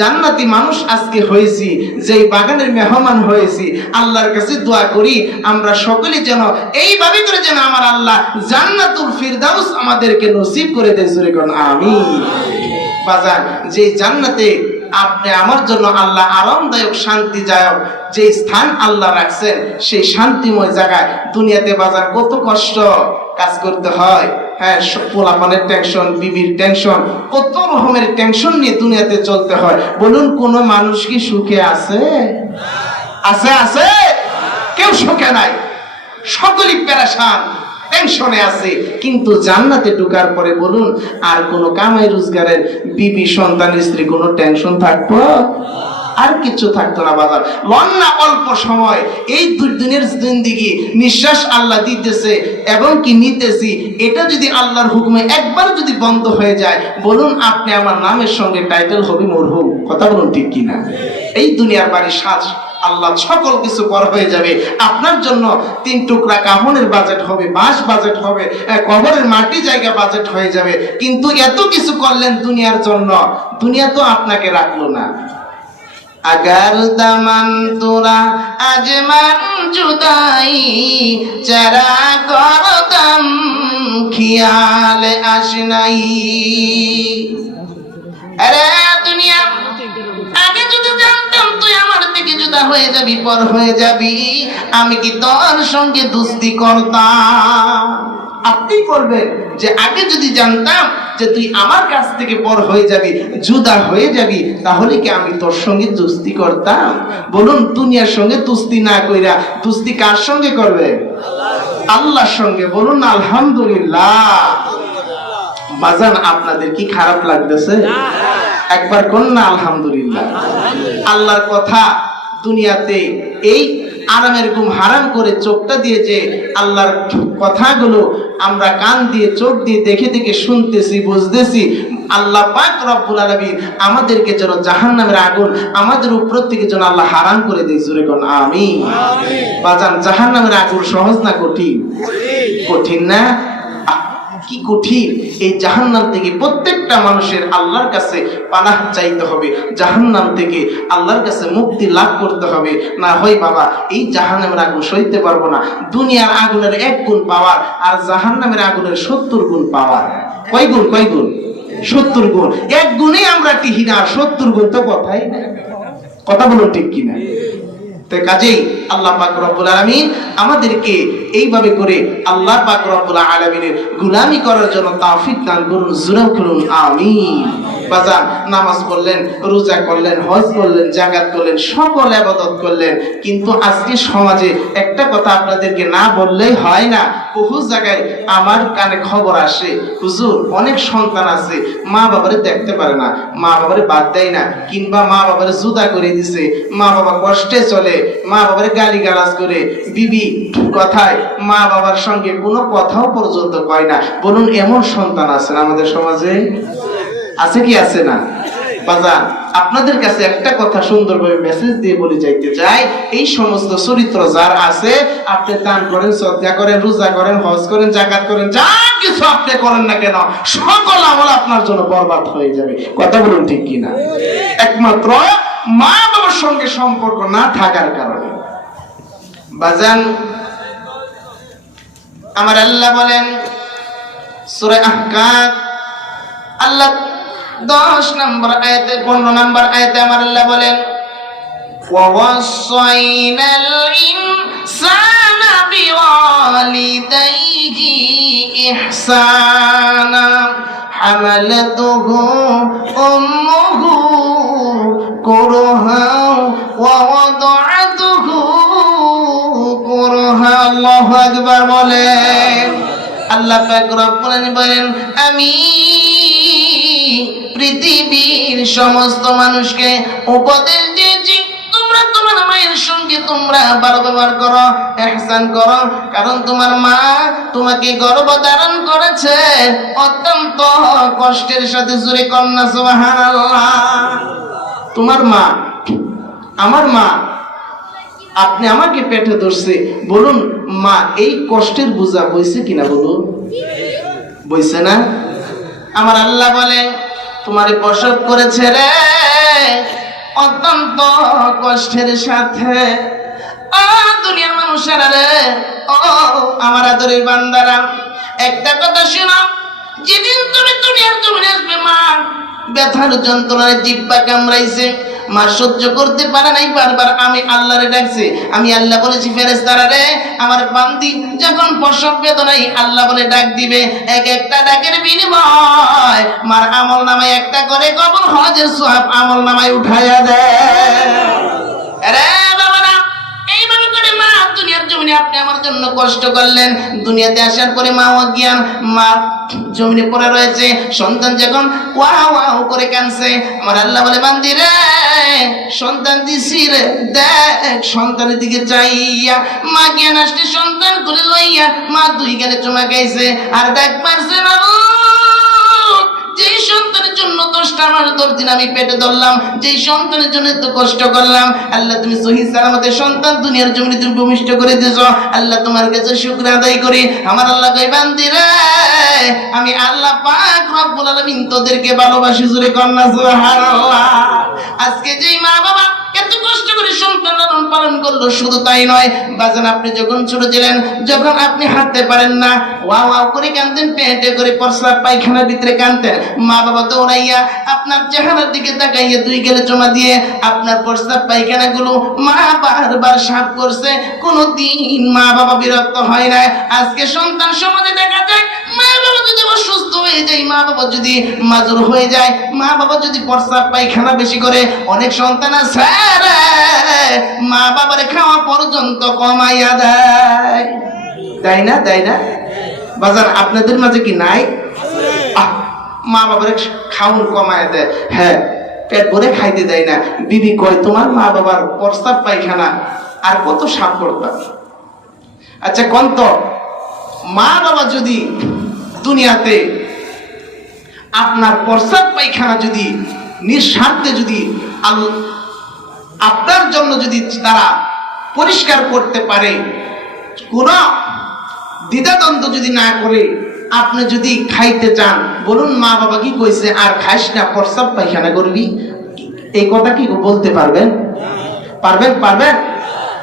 জান্নাতি মানুষ আজকে হয়েছি, যেই বাগানের মেহমান হয়েছি, আল্লাহর কাছে দোয়া করি আমরা সকলে যেন এইভাবে করে যেন আমার আল্লাহ জান্নাতুল ফিরদাউস আমাদেরকে নসিব করে দেয়। জোরে কোন আমিন। বাজান যে জান্নাতে আপনি আমার জন্য আল্লাহ আরামদায়ক শান্তিদায়ক যে স্থান আল্লাহ রাখছেন, সেই শান্তিময় জায়গায় দুনিয়াতে বাজার কত কষ্ট কাজ করতে হয়। হ্যাঁ, পোলাপানের টেনশন, বিবির টেনশন, কত রকমের টেনশন নিয়ে দুনিয়াতে চলতে হয়। বলুন কোন মানুষ কি সুখে আছে? আছে? আছে? কেউ সুখে নাই, সকলেই পেরেশান, টেনশনে আছে। কিন্তু জান্নাতে ঢোকার পরে বলুন আর কোন কামাই রোজগারের, বিবি সন্তান স্ত্রী কোনো টেনশন থাকবো? আর কিছু থাকতো না। বাজার লন্না অল্প সময় এই দুনিয়ার জিন্দেগি নিঃশ্বাস আল্লাহ দিতেছে এবং কি নিতেছি, এটা যদি আল্লাহর হুকুমে একবার যদি বন্ধ হয়ে যায়, বলুন আপনি আমার নামের সঙ্গে টাইটেল হবে মরহুম। কথা বলুন ঠিক কিনা? এই দুনিয়ার বাড়ি সাজ আল্লাহ সকল কিছু কর হয়ে যাবে। আপনার জন্য 3 টুকরা কাফনের বাজেট হবে, বাঁশ বাজেট হবে, কবরের মাটি জায়গা বাজেট হয়ে যাবে। কিন্তু এত কিছু করলেন দুনিয়ার জন্য, দুনিয়া তো আপনাকে রাখলো না। अगर दमन तुरा अजमन जुदाई चरा करदम ख्याल आशनाई। अरे दुनिया आगे যদি জানতাম তুই আমার থেকে জুদা জুদা হয়ে যাবি, পর হয়ে যাবি, আমি কি তোর সঙ্গে দুস্তি করতাম? আপনি বলবেন যে আগে যদি জানতাম যে তুই আমার কাছ থেকে পর হয়ে যাবি, জুদা হয়ে যাবি, তাহলে কি আমি তোর সঙ্গে দুস্তি করতাম? বলুন, দুনিয়ার সঙ্গে দুস্তি না কইরা দুস্তি কার সঙ্গে করবে? আল্লাহর সঙ্গে। বলুন আলহামদুলিল্লাহ। বাজান, আপনাদের কি খারাপ লাগতেছে? একবার কোন না আলহামদুলিল্লাহ। আল্লাহর কথা দুনিয়াতে এই আরামের ঘুম হারাম করে চোখটা দিয়ে যে আল্লাহর কথাগুলো আমরা কান দিয়ে চোখ দিয়ে দেখে দেখে শুনতেছি, বুঝতেছি, আল্লাহ পাক রব্বুল আলামিন আমাদেরকে যেন জাহান্নামের আগুন আমাদের উপর থেকে যেন আল্লাহ হারাম করে দেয়। জোরে কোন আমিন। বাজান, জাহান্নামের আগুন সহজ না কঠিন? কঠিন না? কি কঠিন! এই জাহান্নাম থেকে প্রত্যেকটা মানুষের আল্লাহর কাছে পানাহ চাইতে হবে, জাহান্নাম থেকে আল্লাহর কাছে মুক্তি লাভ করতে হবে। না হয় বাবা, এই জাহান্নামের আগুন সইতে পারবো না। দুনিয়ার আগুনের 1 গুণ পাওয়ার আর জাহান্নামের আগুনের 70 গুণ পাওয়ার। কয় গুণ? 70 গুণ। 1 গুণে আমরা টিহি না, 70 গুণ তো কথাই না। কথা বলুন ঠিক কিনা? তাই কাজেই আল্লাহ পাক রব্বুল আলামিন আমাদেরকে এইভাবে করে আল্লাহ পাক রব্বুল আলামিনের গোলামি করার জন্য তৌফিক দান করুন। জোরে বলুন আমিন। বাজান, নামাজ পড়লেন, রোজা করলেন, হজ করলেন, যাকাত করলেন, সকল ইবাদত করলেন, কিন্তু আজকে সমাজে একটা কথা আপনাদেরকে না বললেই হয় না। বহু জায়গায় আমার কানে খবর আসে, হুজুর অনেক সন্তান আছে মা বাবারে দেখতে পারে না, মা বাবারে বাদ দেয় না, কিংবা মা বাবারে জুদা করে দিছে, মা বাবা কষ্টে চলে, মা বাবারে গালি গালাজ করে, বিবি কথায় মা বাবার সঙ্গে কোনো কথাও পর্যন্ত কয় না। বলুন, এমন সন্তান আছে না আমাদের সমাজে? আছে কি আছে না? বাজান, আপনাদের কাছে একটা কথা সুন্দরভাবে মেসেজ দিয়ে বলে যাইতে চাই, এই সমস্ত চরিত্র যার আছে, আপনি দান করেন, সদকা করেন, রোজা করেন, হজ করেন, যাকাত করেন, যা কিছু আপনি করেন না কেন, সকল আমল আপনার জন্য বরবাদ হয়ে যাবে। কথা বলুন ঠিক কিনা? একমাত্র মা বাবার সঙ্গে সম্পর্ক না থাকার কারণে। বাজান, আমার আল্লাহ বলেন সূরা আহকাফ, আল্লাহ 10 নম্বর আয়াতে 15 নম্বর আয়াতে আমার আল্লাহ বলেন, ওয়াসাইনাল ইনসানা বিওয়ালিদাইহি ইহসানা হামালাতুহু উম্মুহু কুরহা ওয়া ওয়াদাআতুহু কুরহা। আল্লাহু আকবার বলেন। আল্লাহ পাক রব্বুল আলামিন বলেন, আমি পৃথিবীর সমস্ত মানুষকে উপদেশ দিয়েছি, তোমরা তোমার মায়ের সঙ্গে তোমরা ভালো ব্যবহার করো, ইহসান করো, কারণ তোমার মা তোমাকে গর্ভধারণ করেছে অত্যন্ত কষ্টের সাথে। জোরে কন্যা সুবহানাল্লাহ। তোমার মা, আমার মা, আপনি আমাকে পেটে ধরছে, বলুন মা এই কষ্টের বোঝা বইছে কিনা? বলুন, বইছে না? আমার আল্লাহ বলে, তোমারে প্রসব করেছে রে অত্যন্ত কষ্টের সাথে। দুনিয়ার মানুষেরা রে, ও আমার আদরের বান্দারা, একটা কথা শোনো, যেদিন তুমি দুনিয়ার জমিনে আসবে, মা ব্যথার যন্ত্রণায় জিহ্বা কামড়াইছে, মা সহ্য করতে পারে নাই, বারবার আমি আল্লাহরে ডাকছি। আমি আল্লাহ বলেছি, ফেরেশতারা রে, আমার বান্দি যখন প্রসব বেদনায় আল্লাহ বলে ডাক দিবে, এক একটা ডাকের বিনিময় মার আমল নামায় একটা করে কবুল হজের সওয়াব আমল নামায় উঠাইয়া দেয়। আরে বাবারা, এইভাবে করে মা দুনিয়ার জমিনে আপনি আমার জন্য কষ্ট করলেন, দুনিয়াতে আসার পরে মা অজ্ঞান, মা জমিনে পড়ে রয়েছে, সন্তান যখন ওয়াও ওয়াও করে কাঁদছে, আমার আল্লাহ বলে, বান্দি রে সন্তান দিছি রে, দেখ সন্তানের দিকে চাইয়া মা জ্ঞান আসলে সন্তান করে লইয়া মা 2 গালে চুমা খাইছে আর ডাক মারছে না। যেই সন্তানের জন্য 10টা মাস 10 দিন আমি পেটে ধরলাম, যেই সন্তানের জন্য এত কষ্ট করলাম, আল্লাহ তুমি সহি সালামতে সন্তান দুনিয়ার জমিনে তুমি ভূমিষ্ঠ করে দিয়েছো, আল্লাহ তোমার কাছে শুকর আদায় করি। আমার আল্লাহ কই, বান্দি রে আমি আল্লাহ পাক রব্বুল আলামিন তোদেরকে ভালোবাসি। জোরে কন্যা সুবহানাল্লাহ। আজকে যেই মা বাবা এত কষ্ট করে সন্তান লালন পালন করলো। শুধু তাই নয় বাজান, আপনি যখন ছোট ছিলেন, যখন আপনি হাঁটতে পারেন না, ওয়াও ওয়াও করে কাঁদতেন, পেটে করে প্রস্রাব পায়খানার ভিতরে কাঁদতেন। মা বাবা দৌড়াইয়া আপনার চেহারার দিকে তাকাইয়া 2 গেলে জমা দিয়ে আপনার প্রস্রাব পায়খানা গুলো মা বারবার সাফ করছে। কোনদিন মা বাবা বিরক্ত হয় না। আজকে সন্তান সমাজে দেখা যায় মা বাবা যদি অসুস্থ হয়ে যায়, মা বাবা যদি মাজুর হয়ে যায়, মা বাবা যদি প্রস্রাব পায়খানা বেশি করে, অনেক সন্তান আছে মা বাবার খাওয়া পর্যন্ত কমাইয়া দেয়। তাই না? তাই না বাজার? আপনাদের মাঝে কি নাই? মা বাবার খাওয়ান কমাইয়া দেয়। হ্যাঁ, পেট ভরে খাইতে দেয় না। বিবি কয় তোমার মা বাবার প্রস্রাব পায়খানা আর কত সাফ করতাম। আচ্ছা কোন তো, মা বাবা যদি দুনিয়াতে আপনার প্রস্রাব পায়খানা যদি নিঃস্বার্থে যদি আপনার জন্য যদি তারা পরিষ্কার করতে পারে, কোন দ্বিধাদ্বন্দ্ব যদি না করে, আপনি যদি খাইতে চান, বলুন মা বাবা কি কইছে আর খাইস না, প্রস্রাব পায়খানা করবি, এই কথা কি বলতে পারবেন? পারবেন? পারবেন?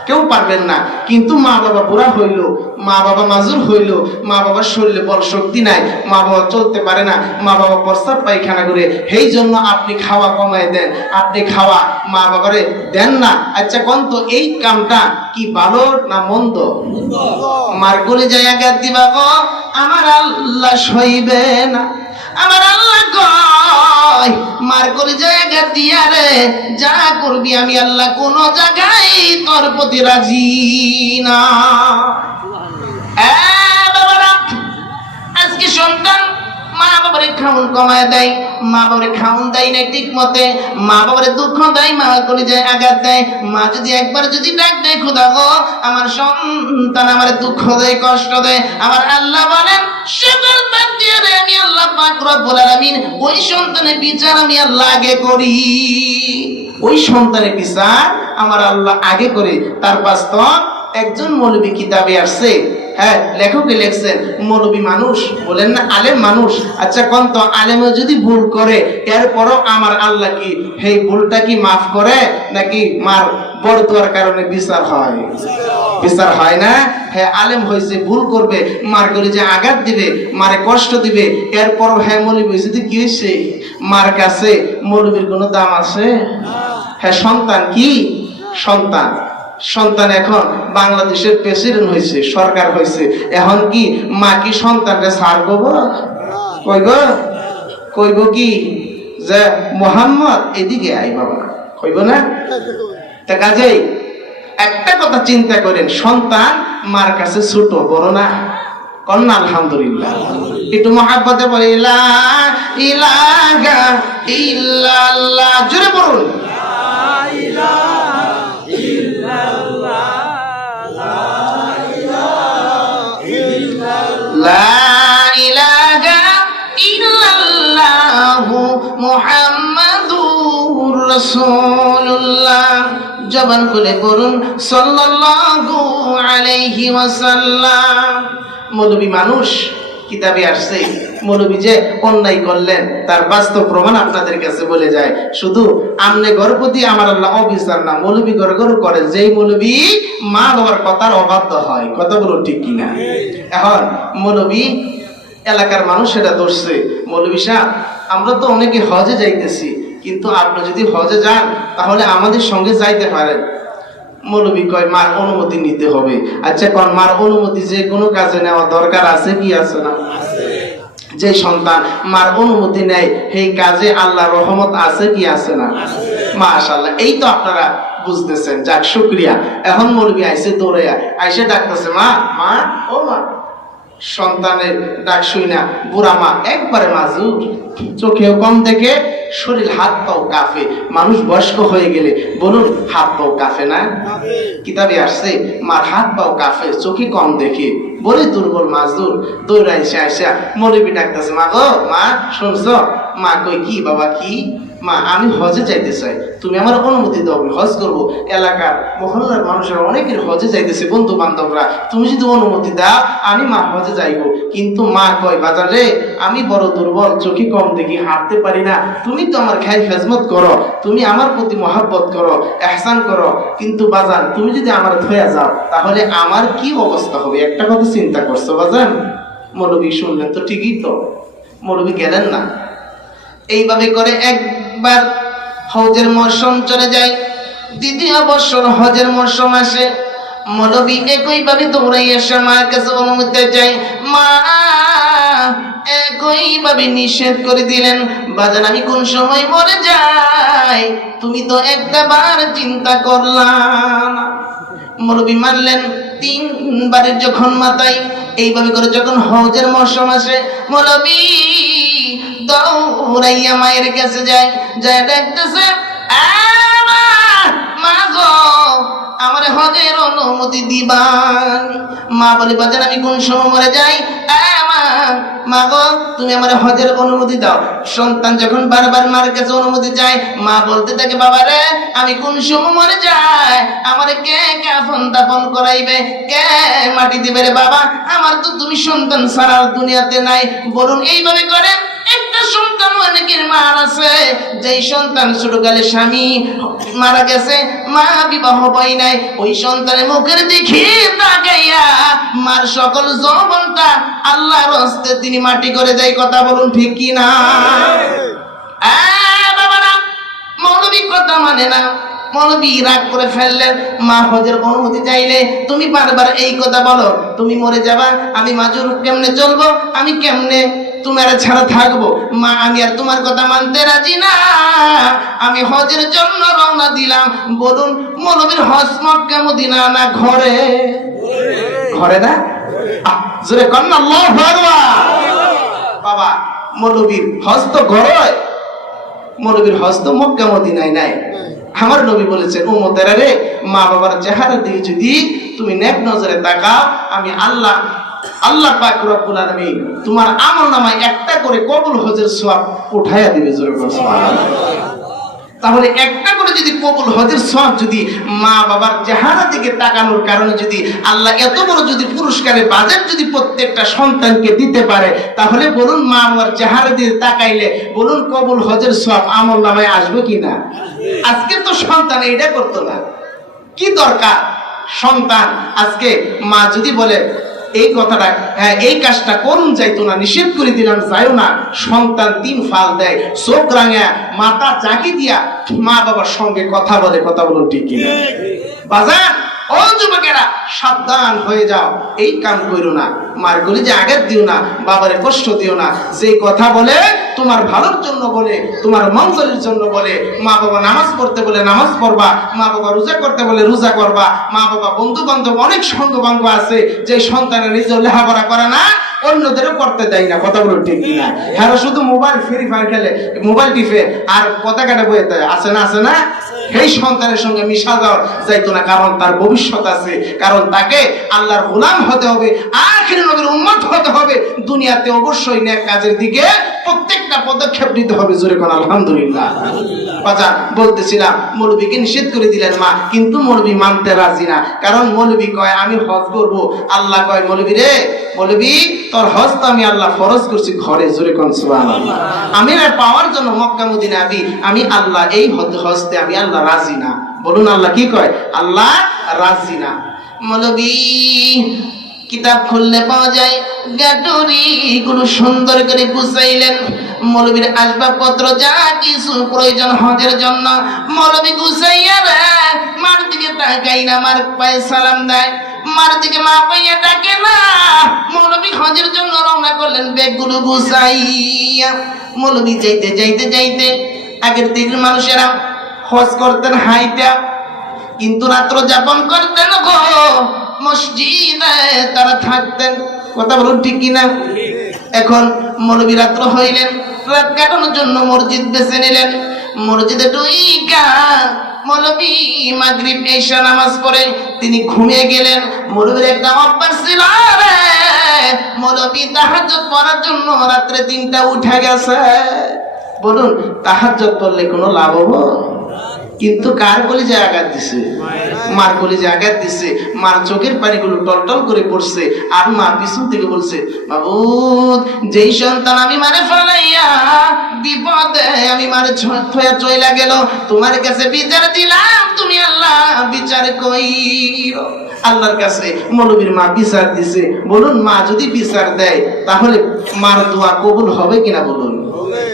কেউ পারবেন না। কিন্তু মা বাবা বুড়া হইল, মা বাবা মাজুর হইল, মা বাবার শরীরে বল শক্তি নাই, মা বাবা চলতে পারে না, মা বাবা প্রস্রাব পায়খানা করে, সেই জন্য আপনি খাওয়া কমায় দেন, আপনি খাওয়া মা বাবারে দেন না। আচ্ছা কোন তো, এই কামটা কি ভালো না মন্দ? মার গলে যায় আঘাত দিবা গো, আমার আল্লাহ সইবে না। আমার আল্লাহ কয় মার করে জায়গা দিয়া রে, যা করবি আমি আল্লাহ কোন জায়গায় তোর প্রতি রাজি না। বাবারা, আজকে সন্তান মা বাবারে খাউন কমায় দেয়, মা বাবারে খাউন দেয় না ঠিক মতে, মা বাবারে দুঃখ দেয়, মা করে যায় আঘাত দেয়। মা যদি একবার যদি ডাক দেয় খোদা গো আমার সন্তান আমার দুঃখ দেয়, কষ্ট দেয়, আমার আল্লাহ বলেন সকল বাদ দিয়ে রে আমি আল্লাহ পাক রব্বুল আলামিন ওই সন্তানের বিচার আমি আল্লাহ আগে করি। ওই সন্তানের বিচার আমার আল্লাহ আগে করে। তার বাস্তব একজন মৌলবী কিতাবে আসছে, হ্যাঁ লেখকে লেখছেন, মৌলবী মানুষ বলেন না, আলেম মানুষ। আচ্ছা কোন তো, আলেমও যদি ভুল করে এরপরও আমার আল্লাহ কি সেই ভুলটা কি মাফ করে, নাকি মার বড়তোয়ার কারণে বিচার হয়? বিচার হয় না। হ্যাঁ আলেম হয়েছে, ভুল করবে, মার করে যে আঘাত দিবে, মারে কষ্ট দিবে, এরপরও হ্যাঁ মৌলবী হয়েছে তো কি হয়েছে? মার কাছে মৌলবীর কোনো দাম আছে? হ্যাঁ সন্তান কি? সন্তান সন্তান এখন বাংলাদেশের প্রেসিডেন্ট হয়েছে, সরকার হয়েছে, এখন কি মা কি সন্তানকে ছাড় করবো? কইব কইব কি যে মোহাম্মদ এদিকে আই বাবা, কইব না? তা কাজেই একটা কথা চিন্তা করেন, সন্তান মার কাছে ছোট, বড় না? কন্যা আলহামদুলিল্লাহ। একটু মহাব্বতে বলে লা ইলাহা ইল্লাল্লাহ, জোরে বলুন লা ইলাহা ইল্লাল্লাহ, লা ইলাহা ইল্লাল্লাহ মুহাম্মাদুর রাসূলুল্লাহ। জবান খুলে বলুন সাল্লাল্লাহু আলাইহি ওয়াসাল্লাম। মৌলবী মানুষ কিতাবে আসছে, মৌলবী যে অন্যায় করলেন তার বাস্তব প্রমাণ আপনাদের কাছে বলে যায়। শুধু আমনে গর্ভবতী আমার আল্লাহ অবিচার না, মৌলবী গর্ব করে যেই মৌলবী মা বাবার কথার অবাধ্য হয়। কথা বলুন ঠিক কিনা? এখন মৌলবী এলাকার মানুষ সেটা ধরছে, মৌলবী সাহেব আমরা তো অনেকে হজে যাইতেছি, কিন্তু আপনি যদি হজে যান তাহলে আমাদের সঙ্গে যাইতে পারেন। মৌলবী কয় মার অনুমতি নিতে হবে। আচ্ছা কোন মার অনুমতি যে কোনো কাজে নেওয়া দরকার আছে কি আছে না? যে সন্তান মার অনুমতি নেয় সেই কাজে আল্লাহর রহমত আছে কি আছে না? মাশাআল্লাহ, এই তো আপনারা বুঝতেছেন, যাক শুকরিয়া। এখন মৌলবী আইসে দৌড়ে আইসে ডাকতেছে মা, মা ও মা। সন্তানের ডাক শুই না বুড়া মা একবারে মাজুর, চোখেও কম দেখে, শরীর হাত পাও কাফে। মানুষ বয়স্ক হয়ে গেলে বলুন হাত পাও কাফে না? কিতাবে আসছে মার হাত পাও কাফে, চোখে কম দেখে, বলে দুর্বল মাজুর। দৌড়াইছে আইসা মৌলবী ডাকতেছে মা গো, মা শুনছ? মা কই কি বাবা কি? মা আমি হজে যাইতে চাই, তুমি আমার অনুমতি দাও, আমি হজ করবো। এলাকার মহল্লার মানুষেরা অনেকের হজে যাইতেছে, বন্ধু বান্ধবরা, তুমি যদি অনুমতি দাও আমি মা হজে যাইবো। কিন্তু মা কয় বাজার রে, আমি বড় দুর্বল, চোখে কম দেখি, হাঁটতে পারি না, তুমি তো আমার খাই খেজমত করো, তুমি আমার প্রতি মহাব্বত করো, এহসান করো, কিন্তু বাজান তুমি যদি আমার ধয়া যাও তাহলে আমার কি অবস্থা হবে? একটা কথা চিন্তা করছো বাজান? মৌলবী শুনলেন তো ঠিকই তো, মৌলবী গেলেন না। এইভাবে করে একবার হজের মৌসুম চলে যায়, দ্বিতীয় বছর হজের মৌসুম আসে, মৌলবী একইভাবে দৌড়াই এসে মার কাছে অনুমতি চাই। মা একইভাবে নিষেধ করে দিলেন, বাজান আমি কোন সময় মরে যাই তুমি তো একটা বার চিন্তা করলাম। মৌলবী মানলেন। তিনবারের যখন মাথায় এইভাবে করে যখন হজের মৌসুম আসে, মৌলবী দৌড়াইয়া মায়ের কাছে যায়, যায় ডাকতেছে মা গো আমার হজের অনুমতি দিবান। মা বলে বাজান আমি কোন সময় মরে যাই, মা গো তুমি আমার হজের অনুমতি দাও। সন্তান যখন বারবার মার কাছে অনুমতি চায়, মা বলতে থাকে বাবা রে আমি কোন সময় মরে যাই, আমার কে কাফন দাফন করাইবে, কে মাটি দিবে রে বাবা, আমার তো তুমি সন্তান ছাড়া দুনিয়াতে নাই। বলুন এইভাবে করে একটা সন্তান অনেকের মার আছে, যেই সন্তান ছোটকালে স্বামী মারা গেছে, মা বিবাহ পাই নাই, ওই সন্তানের মুখের দিকে তাকাইয়া মার সকল যৌবনটা আল্লাহর হস্তে তিনি মাটি করে দেয়। কথা বলুন ঠিক কি না? বাবারা মৌলবী কথা মানে না, মৌলবী রাগ করে ফেললেন। মা হজের অনুমতি চাইলে তুমি বারবার এই কথা বলো, তুমি মরে যাবা, আমি মাজুর কেমনে চলবো, আমি কেমনে তোমার ছাড়া থাকবো? মা আমি আর তোমার কথা মানতে রাজি না, আমি হজের জন্য রওনা দিলাম। বলুন মৌলবীর হজ মক্কা মদিনা না ঘরে? ঘরে না? জোরে কর না আল্লাহু আকবার। বাবা মৌলবীর হজ তো ঘরে, মৌলবীর হজ তো মক্কা মদিনায় নাই। আমার নবী বলেছেন উম্মতেরা রে, মা বাবার চেহারা দিকে যদি তুমি নেক নজরে তাকাও, আমি আল্লাহ পাক রব্বুল আলামিন তোমার আমলনামায় একটা করে কবুল হজের সওয়াব উঠায়া দিবে। জোরে বলো সুবহানাল্লাহ। তাহলে একটা করে যদি কবুল হজের সওয়াব যদি মা বাবার চেহারা দিকে তাকানোর কারণে যদি আল্লাহ এত বড় যদি পুরস্কারের বাজেট যদি প্রত্যেকটা সন্তানকে দিতে পারে, তাহলে বলুন মা বাবার চেহারা দিয়ে তাকাইলে বলুন কবুল হজের সওয়াব আমলনামায় আসবে কিনা? আজকে তো সন্তান এটা করতো না, কি দরকার? সন্তান আজকে মা যদি বলে এই কথাটা, হ্যাঁ এই কাজটা করুন, যাইতো না, নিষেধ করে দিলাম যাইও না, সন্তান 3 ফাল দেয়, চোখ রাঙা মাথা জাকি দিয়া মা বাবার সঙ্গে কথা বলে। কথা বলুন ঠিক কিনা? বাজার ও যুবকেরা সাবধান হয়ে যাও, এই কাম করো না, মার গলি যে আঘাত দিও না, বাবারে কষ্ট দিও না। যে কথা বলে তোমার ভালোর জন্য বলে, তোমার মঙ্গলের জন্য বলে, মা বাবা নামাজ পড়তে বলে নামাজ পড়বা, মা বাবা রোজা করতে বলে রোজা করবা, মা বাবা বন্ধু বান্ধব অনেক সঙ্গ বাঙ্গ আছে যে সন্তানের নিজের লেখাপড়া করে না, অন্যদেরও করতে দেয় না। কথা বলুন ঠিক কিনা? হ্যাঁ শুধু মোবাইল ফ্রি ফায়ার খেলে, মোবাইল টিপে আর পতাকাটা বয়ে দেয়, আছে না? আছে না? সেই সন্তানের সঙ্গে মিশা যাইতো না, কারণ তার ভবিষ্যৎ আছে, কারণ তাকে আল্লাহর গোলাম হতে হবে, আখির নবীর উম্মত হতে হবে, দুনিয়াতে অবশ্যই নেক কাজের দিকে প্রত্যেকটা পদক্ষেপ নিতে হবে। জোরে কোন আলহামদুলিল্লাহ। বাজার বলতেছিলাম মৌলবীকে নিষেধ করে দিলেন মা, কিন্তু মৌলবী মানতে রাজি না, কারণ মৌলবী কয় আমি হজ করবো। আল্লাহ কয় মৌলবী রে, মৌলবী তোর হজ তো আমি আল্লাহ ফরজ করছি ঘরে। জোরে কোন সুবহানাল্লাহ। আমি না পাওয়ার জন্য মক্কা মদিনা আমি আল্লাহ এই হজতে আমি আল্লাহ রাজি না। বলুন আল্লাহ কি কয়? আল্লাহ রাজি না। মৌলবী কিতাব খুললে পাওয়া যায় গাটুরি গুলো সুন্দর করে গুছাইলেন। মৌলবীর আসবাবপত্র যা কিছু প্রয়োজন হজের জন্য মৌলবী গুছাইয়া মার দিকে তাকাই না, মার পায়ে সালাম দেয়, মার দিকে মা পাইয়া ডাকে না। মৌলবী হজের জন্য রওনা করলেন ব্যাগগুলো গুছাইয়া। মৌলবী যাইতে যাইতে যাইতে আগের দিকের মানুষেরা হজ করতেন হাইটা, কিন্তু রাত্র যাপন করতেন গো মসজিদে তারা থাকতেন। কথা বলুন ঠিক কিনা? এখন মৌলবী রাত্র হইলেন, রাত কাটানোর জন্য মসজিদ বেছে নিলেন। মসজিদে ঢুইকা মৌলবী মাগরিব এশা নামাজ পড়ে তিনি ঘুমিয়ে গেলেন। মৌলবীর একটা অভ্যাস ছিল রে, মৌলবী তাহাজ্জুদ পড়ার জন্য রাত্রে 3টা উঠে গেছে। বলুন তাহাজ্জুদ পড়লে কোনো লাভ হবে? কিন্তু কার কলিজায় আঘাত দিছে? মার কলিজায় আঘাত দিছে। মার চোখের পানিগুলো টলটল করে পড়ছে। আর মা পিছন থেকে বলছে, বাবুদ, যেই সন্তান আমি মারে ফেলাইয়া বিপদে আমি মারে থয়া চইলা গেল, তোমার কাছে বিচার দিলাম, তুমি আল্লাহ বিচার কইরো। আল্লাহর কাছে মৌলবীর মা বিচার দিছে। বলুন মা যদি বিচার দেয় তাহলে মার দোয়া কবুল হবে কিনা বলুন?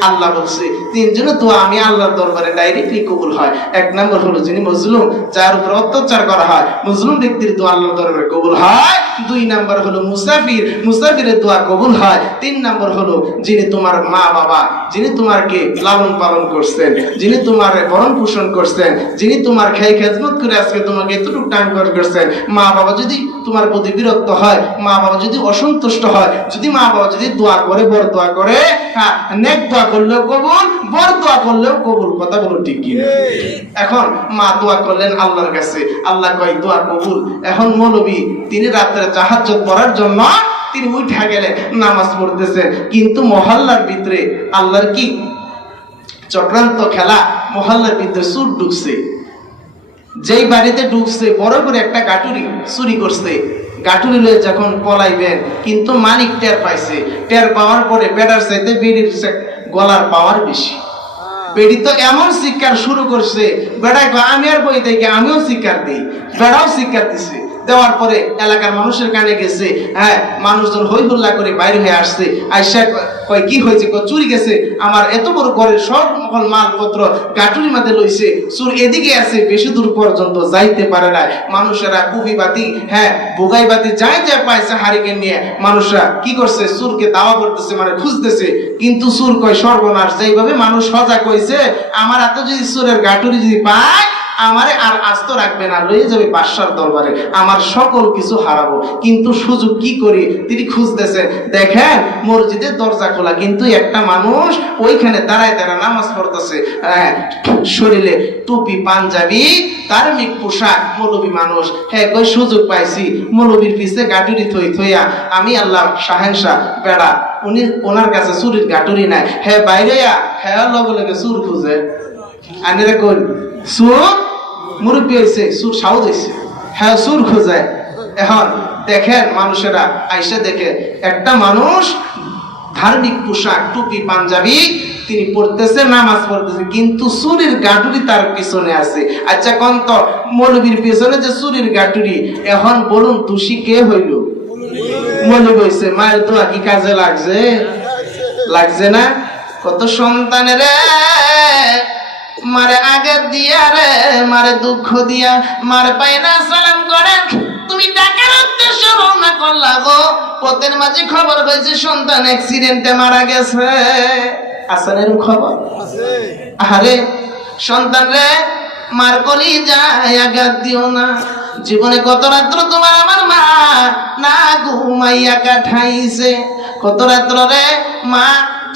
আল্লাহ বলছে তিনজনের দোয়া আমি আল্লাহর দরবারে ডাইরেক্টলি কবুল হয়। এক নম্বর হলো যিনি মজলুম, যার উপর অত্যাচার করা হয়, মজলুম ব্যক্তির দোয়া আল্লাহর দরবারে কবুল হয়। দুই নম্বর হলো মুসাফির, মুসাফিরের দোয়া কবুল হয়। তিন নম্বর হলো যিনি তোমার মা বাবা, যিনি তোমাকে লালন পালন করছেন, যিনি তোমার ভরণ পোষণ করছেন, যিনি তোমার খেয়ে খেদমত করে আজকে তোমাকে এতটুকু টাইম করছেন, মা বাবা যদি তোমার প্রতি বিরক্ত হয়, মা বাবা যদি অসন্তুষ্ট হয়, যদি মা বাবা যদি দোয়া করে, বড় দোয়া করে, হ্যাঁ নেক দোয়া করলেও কবুল, বড় দোয়া করলেও কবুল। কথা বলো ঠিক কি? এখন মা দোয়া করলেন আল্লাহর কাছে, আল্লাহ কয় দোয়া কবুল। এখন মৌলবী তিনি রাত্রে তাহাজ্জুদ পড়ার জন্য তিনি উঠে গেলেন, নামাজ পড়তেছেন। কিন্তু মহল্লার ভিতরে আল্লাহর কি চক্রান্ত খেলা, মহল্লার ভিতরে চুর ঢুকছে। যেই বাড়িতে ঢুকছে বড় করে একটা গাটুরি চুরি করছে। গাটুরি লয়ে যখন পলাইবেন, কিন্তু মালিক টের পাইছে। টের পাওয়ার পরে বেড়ার চাইতে বেড়ির গলার পাওয়ার বেশি। বেড়ি তো এমন শিক্ষার শুরু করছে, বেড়ায় আমি আর বই থেকে আমিও শিক্ষার দিই, বেড়াও শিক্ষার দিছে। দেওয়ার পরে এলাকার মানুষের কানে গেছে, হ্যাঁ মানুষজন হই হল্লা করে বাইরে হয়ে আসছে। আইসা কয় কি হয়েছে? চুরি গেছে, আমার এত বড় ঘরের সব মালপত্র গাটুরি মাঝে লইছে, চুর এদিকে আছে, বেশি দূর পর্যন্ত যাইতে পারে না। মানুষেরা কুবি বাতি, হ্যাঁ বোগাই বাতি যাই যায় পাইছে হারিকেন নিয়ে, মানুষরা কি করছে? চুরকে দাওয়া করতেছে, মানে খুঁজতেছে। কিন্তু চুর কয় সর্বনাশ, যেইভাবে মানুষ সজাগ হয়েছে, আমার এত যদি চুরের গাটুরি যদি পায় আমারে আর আস্ত রাখবে না, লয়ে যাবে বাদশার দরবারে, আমার সকল কিছু হারাবো। কিন্তু সুযোগ কি করি তিনি খুঁজতেছেন। দেখেন মসজিদের দরজা খোলা, কিন্তু একটা মানুষ ওইখানে দাঁড়ায় দাঁড়ায় নামাজ পড়তেছে, শরীরে টুপি পাঞ্জাবি ধার্মিক পোশাক, মৌলবী মানুষ। হ্যাঁ কই সুযোগ পাইছি, মৌলবীর পিছে গাটুরি থইয়া আমি আল্লাহ শাহেনশাহ বেড়া, উনি ওনার কাছে চুরির গাটুরি নাই। হ্যাঁ বাইরে হ্যাঁ লগে লগে চুর খুঁজে আনেরা কোন চুর মুরব্বী হয়েছে, সুর সাউদ হয়েছে, হ্যাঁ সুর খোঁজায়। এখন দেখেন মানুষেরা আইসে দেখে একটা মানুষ ধার্মিক পোশাক টুপি পাঞ্জাবি তিনি পড়তেছে, নামাজ পড়তেছে, কিন্তু চুরির গাটুরি তার পিছনে আছে। আচ্ছা কোন তো মৌলবীর পিছনে যে চুরির গাটুরি, এখন বলুন দোষী কে হইল? মৌলবী হয়েছে। মায়ের দোয়া কি কাজে লাগছে? লাগছে না? কত সন্তানের মারে আগে দিয়া রে, মারে দুঃখ দিয়া, মারে পায়না সালাম করে, তুমি টাকার উদ্দেশ্য রওনা করলা গো, পথের মাঝে খবর হয়েছে সন্তান অ্যাক্সিডেন্টে মারা গেছে। আসলে খবর আরে সন্তান রে, মার কলি যায় আঘাত দিও না। জীবনে কত রাত্র তোমার আমার মা না ঘুমাইয়া কাটাইছে, কত রাত্র রে মা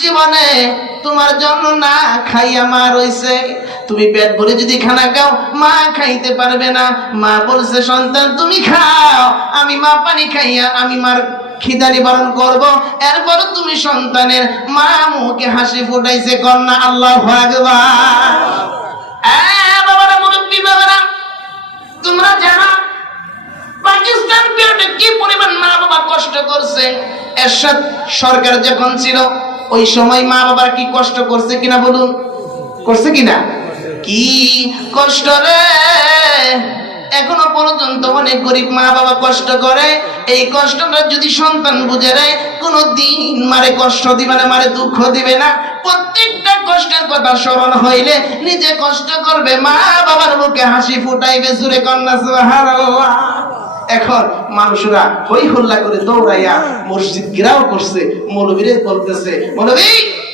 জীবনে তোমার জন্য না খাইয়া মা রইছে। তুমি পেট ভরে যদি খানা খাও, মা খাইতে পারবে না। মা বলছে সন্তান তুমি খাও, আমি মা পানি খাইয়া আমি মার খিদা নিবারণ করবো। এরপর তুমি সন্তানের মা মুখে হাসি ফুটাইছে, কন্যা আল্লাহু আকবার। বাবারা, মুরব্বী বাবারা, তোমরা জানো পাকিস্তান পিরিয়ডে কি পরিমাণ মা বাবা কষ্ট করছে। এরশাদ সরকার যখন ছিল ওই সময় মা বাবার কি কষ্ট করছে কিনা বলুন? করছে কিনা? কি কষ্ট রে! এখনো পর্যন্ত অনেক গরিব মা বাবা কষ্ট করে। এই কষ্টটা যদি সন্তান বুঝে রে, কোনদিন মারে কষ্ট দিবে না, মারে দুঃখ দিবে না। প্রত্যেকটা কষ্টের কথা স্মরণ হইলে নিজে কষ্ট করবে, মা বাবার মুখে হাসি ফুটাইবে। জুরে কন্যা সুবহানাল্লাহ। এখন মানুষরা হই হল্লা করে দৌড়াইয়া মসজিদ ঘেরাও করছে, মৌলবীরে বলতেছে, মৌলবী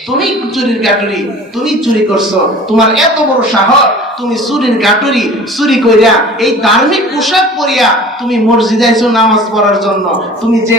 তুমি চুরির গাটুরি, তুমি চুরি করছো, তোমার এত বড় সাহস, তুমি চুরির গাটুরি চুরি কইরা এই ধার্মিক পোশাক পরিয়া তুমি মসজিদে আইছো নামাজ পড়ার জন্য, তুমি যে